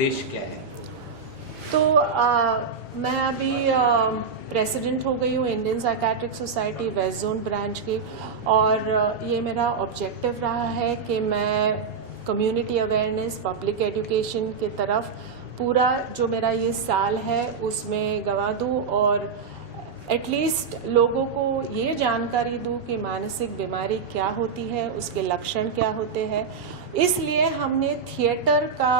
उद्देश्य क्या है? तो मैं अभी प्रेसिडेंट हो गई हूँ Indian psychiatric society west zone branch की, और ये मेरा ऑब्जेक्टिव रहा है कि मैं कम्युनिटी अवेयरनेस, पब्लिक एजुकेशन की तरफ पूरा जो मेरा ये साल है उसमें गंवा दूँ, और एटलीस्ट लोगों को ये जानकारी दूँ कि मानसिक बीमारी क्या होती है, उसके लक्षण क्या होते हैं। इसलिए हमने थिएटर का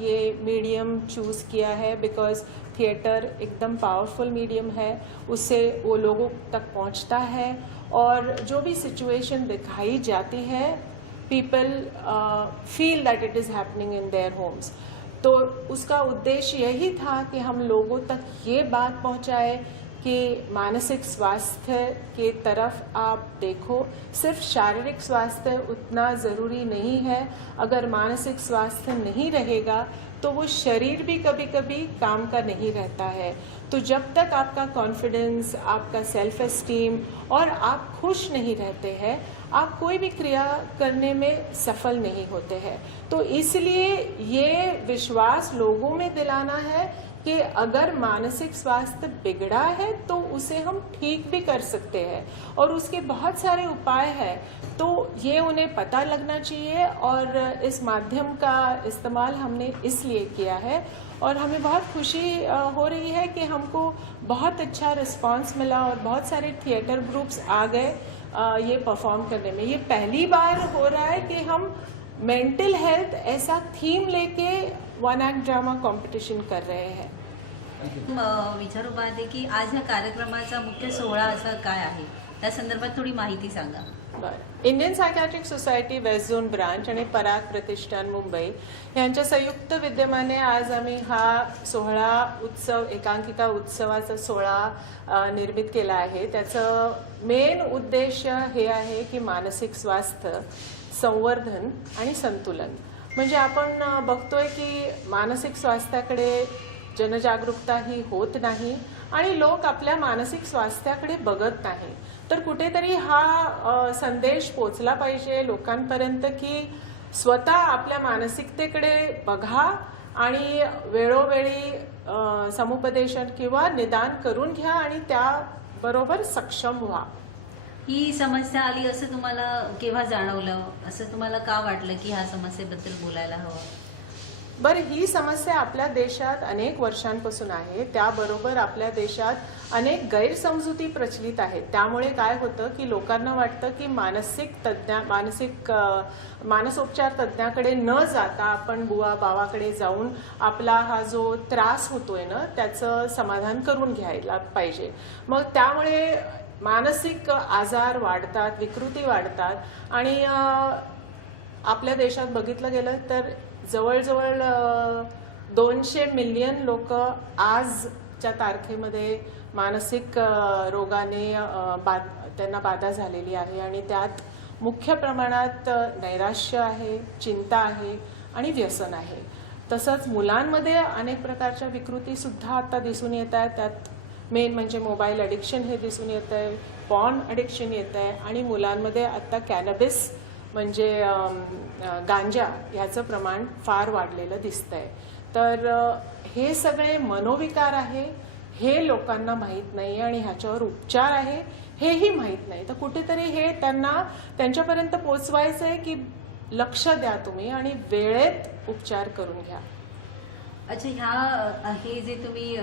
ये मीडियम चूज़ किया है, बिकॉज थिएटर एकदम पावरफुल मीडियम है, उससे वो लोगों तक पहुंचता है, और जो भी सिचुएशन दिखाई जाती है people feel that it is happening in their homes. तो उसका उद्देश्य यही था कि हम लोगों तक ये बात पहुंचाए कि मानसिक स्वास्थ्य के तरफ आप देखो, सिर्फ शारीरिक स्वास्थ्य उतना ज़रूरी नहीं है। अगर मानसिक स्वास्थ्य नहीं रहेगा तो वो शरीर भी कभी कभी काम का नहीं रहता है। तो जब तक आपका कॉन्फिडेंस, आपका सेल्फ एस्टीम और आप खुश नहीं रहते हैं, आप कोई भी क्रिया करने में सफल नहीं होते हैं। तो इसलिए ये विश्वास लोगों में दिलाना है कि अगर मानसिक स्वास्थ्य बिगड़ा है तो उसे हम ठीक भी कर सकते हैं, और उसके बहुत सारे उपाय हैं। तो ये उन्हें पता लगना चाहिए, और इस माध्यम का इस्तेमाल हमने इसलिए किया है, और हमें बहुत खुशी हो रही है कि हमको बहुत अच्छा रिस्पांस मिला, और बहुत सारे थिएटर ग्रुप्स आ गए ये परफॉर्म करने में। ये पहली बार हो रहा है कि हम मेंटल हेल्थ ऐसा थीम लेके वन एक्ट ड्रामा कॉम्पिटिशन कर रहे हैं। विचारू पाहते की आज ह्या कार्यक्रमाचा मुख्य सोहळा असा काय आहे, त्या संदर्भात थोडी माहिती सांगा. Indian psychiatric society waste zone branch आणि पराग प्रतिष्ठान मुंबई यांच्या संयुक्त विद्यमाने आज आम्ही हा सोहळा उत्सव, एकांकिका उत्सवाचा सोहळा निर्मित केला आहे. त्याचं मेन उद्देश्य हे आहे की मानसिक स्वास्थ्य, संवर्धन आणि संतुलन. म्हणजे आपण बघतोय की मानसिक स्वास्थ्याकडे जनजागरूकता ही होत नाही, आणि लोक आपल्या मानसिक स्वास्थ्याकडे बघत नाही. तर कुठेतरी हा संदेश पोचला पाहिजे लोकांपर्यंत की स्वतः आपल्या मानसिकतेकडे बघा आणि वेळोवेळी समुपदेशन किंवा निदान करून घ्या, आणि त्याबरोबर सक्षम व्हा. ही समस्या आली असं तुम्हाला केव्हा जाणवलं, असं तुम्हाला का वाटलं की ह्या समस्येबद्दल बोलायला हवं? बरं, ही समस्या आपल्या देशात अनेक वर्षांपासून आहे. त्याबरोबर आपल्या देशात अनेक गैरसमजुती प्रचलित आहेत. त्यामुळे काय होतं की लोकांना वाटतं की मानसोपचार तज्ज्ञाकडे न जाता आपण बुवा बावाकडे जाऊन आपला हा जो त्रास होतोय ना त्याचं समाधान करून घ्यायला पाहिजे. मग त्यामुळे मानसिक आजार वाढतात, विकृती वाढतात, आणि आपल्या देशात बघितलं गेलं तर जवळजवळ 200 मिलियन लोक आजच्या तारखेमध्ये मानसिक रोगाने त्यांना बाधा झालेली आहे, आणि त्यात मुख्य प्रमाणात नैराश्य आहे, चिंता आहे आणि व्यसन आहे. तसंच मुलांमध्ये अनेक प्रकारच्या विकृती सुद्धा आता दिसून येत आहेत. त्यात मेन म्हणजे मोबाईल ॲडिक्शन हे दिसून येत आहे, पॉर्न ॲडिक्शन येत आहे, आणि मुलांमध्ये आता कॅनॅबिस म्हणजे गांजा ह्याचं प्रमाण फार वाढलेलं दिसतंय. तर हे सगळे मनोविकार आहे, हे लोकांना माहीत नाही, आणि ह्याच्यावर उपचार आहे हेही माहीत नाही. तर कुठेतरी हे त्यांच्यापर्यंत पोचवायचं आहे की लक्ष द्या तुम्ही आणि वेळेत उपचार करून घ्या. अच्छा, हे जे तुम्ही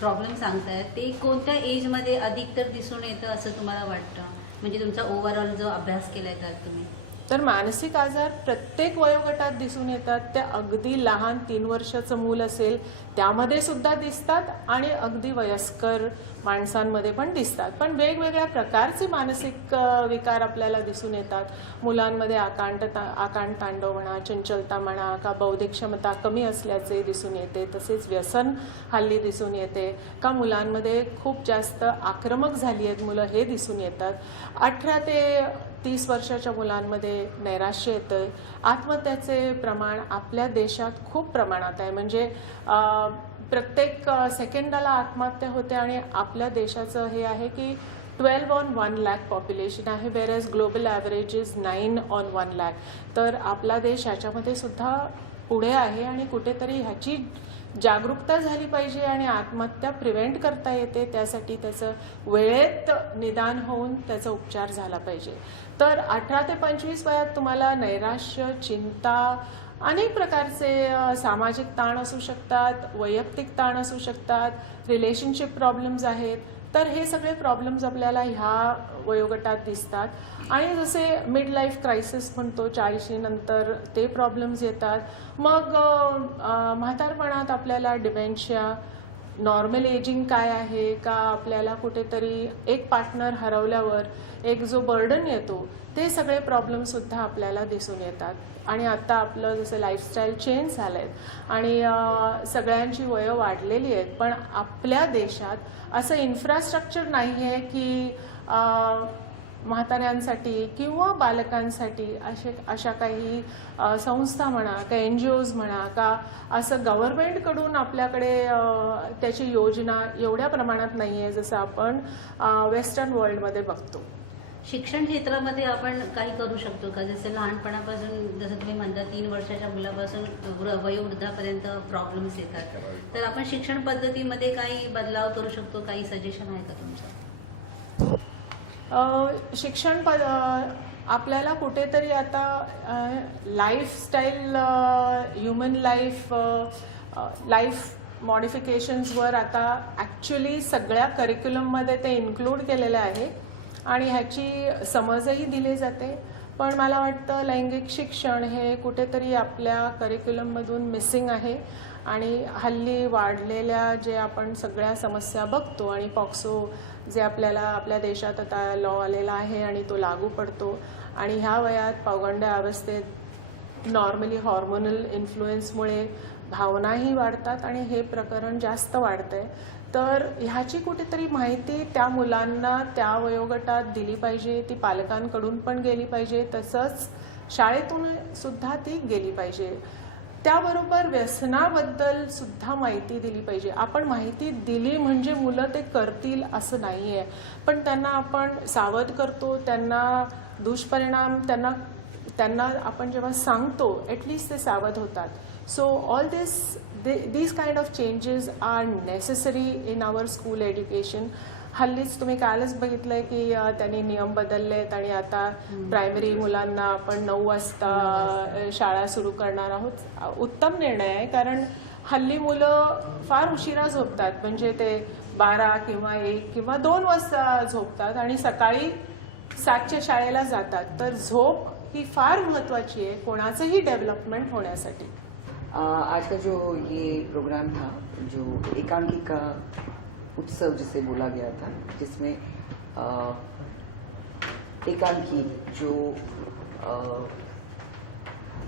प्रॉब्लेम सांगताय ते कोणत्या एजमध्ये अधिकतर दिसून येतं असं तुम्हाला वाटतं? म्हणजे तुमचा ओव्हरऑल जो अभ्यास केलाय त्यात तुम्ही, तर मानसिक आजार प्रत्येक वयोगटात दिसून येतात. त्या अगदी लहान 3 वर्षाचं मूल असेल त्यामध्ये सुद्धा दिसतात, आणि अगदी वयस्कर माणसांमध्ये पण दिसतात. पण वेगवेगळ्या प्रकारचे मानसिक विकार आपल्याला दिसून येतात. मुलांमध्ये आकांड तांडव म्हणा, चंचलता म्हणा, का बौद्धिक क्षमता कमी असल्याचे दिसून येते. तसेच व्यसन हल्ली दिसून येते, का मुलांमध्ये खूप जास्त आक्रमक झाली आहेत मुलं हे दिसून येतात. 18 ते 30 वर्षाच्या मुलांमध्ये नैराश्य येतं. आत्महत्याचे प्रमाण आपल्या देशात खूप प्रमाणात आहे. म्हणजे प्रत्येक सेकंदाला आत्महत्या होते, आणि आपल्या देशाचं हे आहे की 12 on 1 lakh पॉप्युलेशन आहे, वेअरएज global average is 9 on 1 lakh. तर आपला देश याच्यामध्ये सुद्धा पुढे आहे आणि कुठेतरी ह्याची जागरूकता झाली पाहिजे आणि आत्महत्या प्रिव्हेंट करता येते. त्यासाठी त्याचं वेळेत निदान होऊन त्याचा उपचार झाला पाहिजे. तर 18 ते 25 वयात तुम्हाला नैराश्य, चिंता, अनेक प्रकारचे सामाजिक ताण असू शकतात, वैयक्तिक ताण असू शकतात, रिलेशनशिप प्रॉब्लेम्स आहेत. तर हे सगळे प्रॉब्लेम्स आपल्याला ह्या वयोगटात दिसतात. आणि जसे मिड लाईफ क्रायसिस म्हणतो, 40 नंतर ते प्रॉब्लेम्स येतात. मग म्हातारपणात आपल्याला डिमेन्शिया, नॉर्मल एजिंग काय आहे का, आपल्याला कुठेतरी एक पार्टनर हरवल्यावर एक जो बर्डन येतो, ते सगळे प्रॉब्लेमसुद्धा आपल्याला दिसून येतात. आणि आता आपलं जसं लाईफस्टाईल चेंज झालं आहे आणि सगळ्यांची वयं वाढलेली आहेत, पण आपल्या देशात असं इन्फ्रास्ट्रक्चर नाही आहे की म्हाताऱ्यांसाठी किंवा बालकांसाठी अशा काही संस्था म्हणा का NGOs म्हणा का असं गव्हर्नमेंटकडून आपल्याकडे त्याची योजना एवढ्या प्रमाणात नाही आहे जसं आपण वेस्टर्न वर्ल्डमध्ये बघतो. शिक्षण क्षेत्रामध्ये आपण काही करू शकतो का? जसं लहानपणापासून, जसं तुम्ही म्हणता 3 वर्षाच्या मुलापासून वयोवृद्धापर्यंत प्रॉब्लेम्स येतात, तर आपण शिक्षण पद्धतीमध्ये काही बदलाव करू शकतो? काही सजेशन आहे का तुमचं? शिक्षण आपल्याला कुठेतरी आता लाईफस्टाईल, ह्युमन लाईफ मॉडिफिकेशन्सवर आता ॲक्च्युली सगळ्या करिक्युलममध्ये ते इन्क्लूड केलेलं आहे आणि ह्याची समजही दिली जाते. पण मला वाटतं लैंगिक शिक्षण हे कुठेतरी आपल्या करिक्युलममधून मिसिंग आहे. आणि हल्ली वाढलेल्या जे आपण सगळ्या समस्या बघतो आणि पॉक्सो जे आपल्या देशात आता लॉ आलेला आहे आणि तो लागू पडतो आणि ह्या वयात पौगंड अवस्थेत नॉर्मली हॉर्मोनल इन्फ्लुएन्समुळे भावनाही वाढतात आणि हे प्रकरण जास्त वाढतंय. तर ह्याची कुठेतरी माहिती त्या मुलांना त्या वयोगटात दिली पाहिजे, ती पालकांकडून पण गेली पाहिजे, तसंच शाळेतून सुद्धा ती गेली पाहिजे. त्याबरोबर व्यसनाबद्दल सुद्धा माहिती दिली पाहिजे. आपण माहिती दिली म्हणजे मुलं ते करतील असं नाही आहे, पण त्यांना आपण सावध करतो, त्यांना दुष्परिणाम त्यांना आपण जेव्हा सांगतो ॲटलिस्ट ते सावध होतात. So all these kind of changes are necessary in our school education. हल्लीच तुम्ही कालच बघितलंय की त्यांनी नियम बदललेत आणि आता प्रायमरी मुलांना आपण 9 वाजता शाळा सुरू करणार आहोत. उत्तम निर्णय आहे, कारण हल्ली मुलं फार उशिरा झोपतात, म्हणजे ते 12 किंवा 1 किंवा 2 वाजता झोपतात आणि सकाळी 7च्या शाळेला जातात. तर झोप ही फार महत्त्वाची आहे कोणाचंही डेव्हलपमेंट होण्यासाठी. आज का जो ये प्रोग्राम था, जो एकांकी का उत्सव जिसे बोला गया था, जिसमें एकांकी जो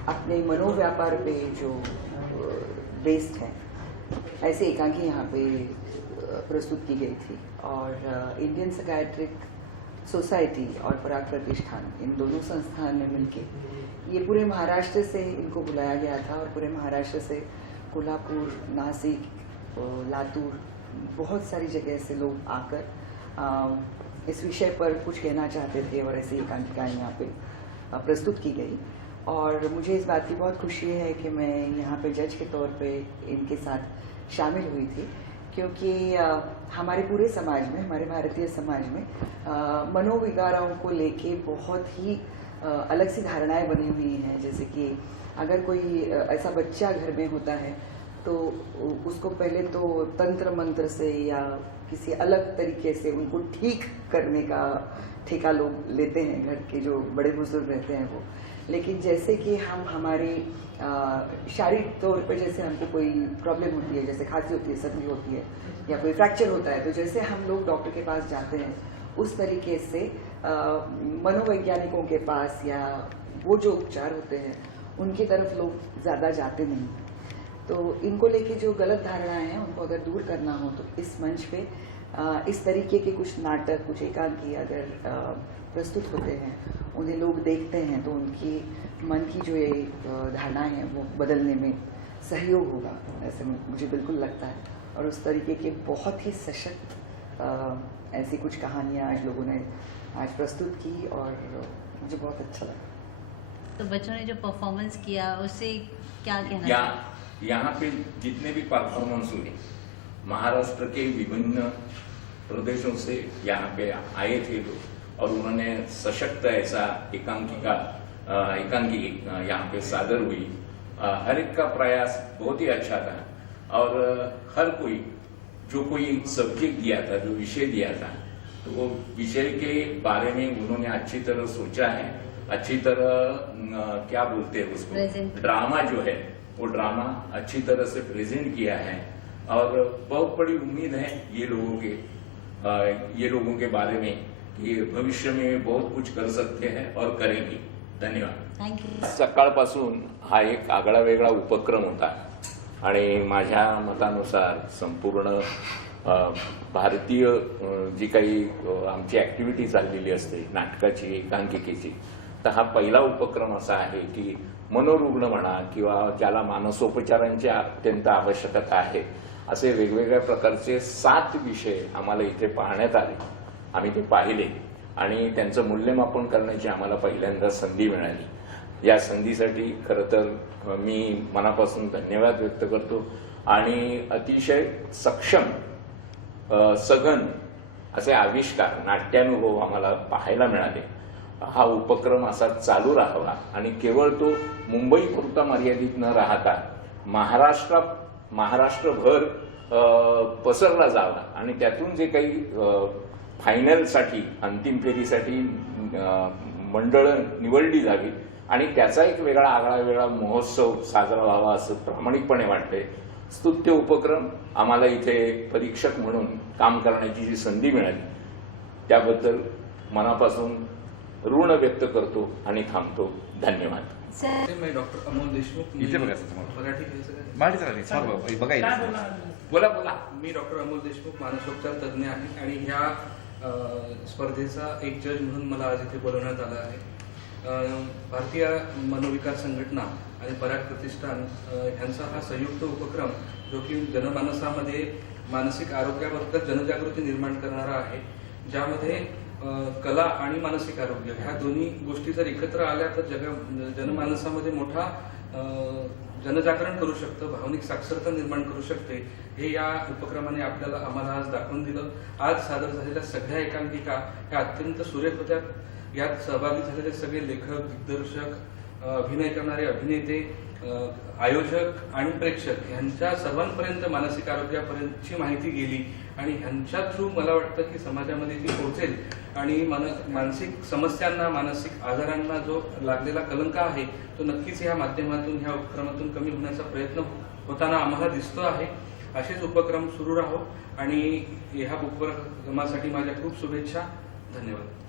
अपने मनोव्यापार पे जो बेस्ड है, ऐसे एकांकी यहाँ पे प्रस्तुत की गई थी. और इंडियन साइकियाट्रिक सोसाइटी और पराग प्रतिष्ठान, इन दोनों संस्थान ने मिलके ये पूरे महाराष्ट्र से इनको बुलाया गया था और पूरे महाराष्ट्र से कोल्हापुर, नासिक, लातूर, बहुत सारी जगह से लोग आकर इस विषय पर कुछ कहना चाहते थे और ऐसी एकांकिकाएँ यहाँ पे प्रस्तुत की गई. और मुझे इस बात की बहुत खुशी है कि मैं यहाँ पे जज के तौर पे इनके साथ शामिल हुई थी, क्योंकि हमारे पूरे समाज में, हमारे भारतीय समाज में मनोविकारों को लेके बहुत ही अलग सी धारणाएं बनी हुई हैं. जैसे कि अगर कोई ऐसा बच्चा घर में होता है तो उसको पहले तो तंत्र मंत्र से या किसी अलग तरीके से उनको ठीक करने का ठेका लोग लेते हैं, घर के जो बड़े बुजुर्ग रहते हैं वो. लेकिन जैसे कि हम हमारे शारीरिक तौर पे जैसे हमको कोई प्रॉब्लम होती है, जैसे खांसी होती है, सर्दी होती है या कोई फ्रैक्चर होता है, तो जैसे हम लोग डॉक्टर के पास जाते हैं उस तरीके से मनोवैज्ञानिकों के पास या वो जो उपचार होते हैं उनकी तरफ लोग ज़्यादा जाते नहीं. तो इनको लेके जो गलत धारणाएं हैं उनको अगर दूर करना हो तो इस मंच पे इस तरीके के कुछ नाटक, कुछ एकांकी अगर प्रस्तुत होते हैं, उन्हें लोग देखते हैं, तो उनकी मन की जो ये धारणाएं हैं वो बदलने में सहयोग होगा, ऐसे मुझे बिल्कुल लगता है. और उस तरीके के बहुत ही सशक्त ऐसी कुछ कहानियाँ आज लोगों ने आज प्रस्तुत की और मुझे बहुत अच्छा लगा. तो बच्चों ने जो परफॉर्मेंस किया उससे क्या कहना यहाँ पे जितने भी परफॉर्मेंस हुए महाराष्ट्र के विभिन्न प्रदेशों से यहाँ पे आए थे लोग और उन्होंने सशक्त ऐसा एकांकी यहाँ पे सादर हुई। हर एक का प्रयास बहुत ही अच्छा था और हर कोई जो कोई सब्जेक्ट दिया था, जो विषय दिया था, तो वो विषय के बारे में उन्होंने अच्छी तरह सोचा है, अच्छी तरह क्या बोलते हैं उसको, ड्रामा जो है वो ड्रामा अच्छी तरह से प्रेजेंट किया है और बहुत बड़ी उम्मीद है ये लोगों के बारे में कि भविष्य में बहुत कुछ कर सकते हैं और करेंगे। धन्यवाद। थँक्यू। सकाळपासून हा एक आगळा वेगळा उपक्रम होता आणि माझ्या मतानुसार संपूर्ण भारतीय जी काही आमची ऍक्टिव्हिटी चाललेली असते नाटकाची, एकांकिकेची, तर हा पहिला उपक्रम असा आहे की मनोरुग्ण म्हणा किंवा ज्याला मानसोपचारांची अत्यंत आवश्यकता आहे असे वेगवेगळ्या प्रकारचे 7 विषय आम्हाला इथे पाहण्यात आले। आम्ही ते पाहिले आणि त्यांचं मूल्यमापन करण्याची आम्हाला पहिल्यांदा संधी मिळाली। या संधीसाठी खरं तर मी मनापासून धन्यवाद व्यक्त करतो आणि अतिशय सक्षम सघन असे आविष्कार, नाट्यानुभव आम्हाला पाहायला मिळाले। हा उपक्रम असा चालू राहावा आणि केवळ तो मुंबईपुरता मर्यादित न राहता महाराष्ट्रभर पसरला जावा आणि त्यातून जे काही फायनलसाठी, अंतिम फेरीसाठी मंडळ निवडली जावी आणि त्याचा एक वेगळा आगळा वेगळा महोत्सव साजरा व्हावा असं प्रामाणिकपणे वाटते। स्तुत्य उपक्रम आम्हाला इथे परीक्षक म्हणून काम करण्याची जी संधी मिळाली त्याबद्दल मनापासून ऋण व्यक्त करतो आणि थांबतो। धन्यवाद। सर, मैं डॉक्टर अमोल देशमुख, इथे बघायचं तुम्हाला मराठी घ्यायचं का? मराठी चालेल बघायला बोला। मी डॉक्टर अमोल देशमुख, मानसोपचार तज्ज्ञ आहे आणि ह्या स्पर्धेचा एक जज म्हणून मला आज इथे बोलवण्यात आलं आहे। भारतीय मनोविकार संघटना आणि पराग प्रतिष्ठान यांचा हा संयुक्त उपक्रम जो की जनमानसामध्ये मानसिक आरोग्याबद्दल जनजागृती निर्माण करणारा आहे, ज्यामध्ये कला आणि मानसिक आरोग्य ह्या दोन्ही गोष्टी जर एकत्र आल्या तर जनमानसामध्ये मोठा जनजागरण करू शकतं, भावनिक साक्षरता निर्माण करू शकते। हे या उपक्रमाने आम्हाला आज दाखवून दिलं। आज सादर झालेल्या सगळ्या एकांकिका ह्या अत्यंत सुरेख होत्या। यात सहभागी झालेले सगळे लेखक, दिग्दर्शक, अभिनय करणारे अभिनेते, आयोजक आणि प्रेक्षक यांच्या सर्वांपर्यंत मानसिक आरोग्यापर्यंतची माहिती गेली आणि ह्यांच्या थ्रू मला वाटतं की समाजामध्ये ती पोहोचेल आणि मानसिक समस्यांना, मानसिक आजारांना जो लागलेला कलंक आहे तो नक्कीच या माध्यमातून, ह्या उपक्रमातून कमी होण्याचा प्रयत्न होताना आम्हाला दिसतो आहे। असेच उपक्रम सुरू राहो आणि ह्या उपक्रमासाठी माझ्या खूप शुभेच्छा। धन्यवाद।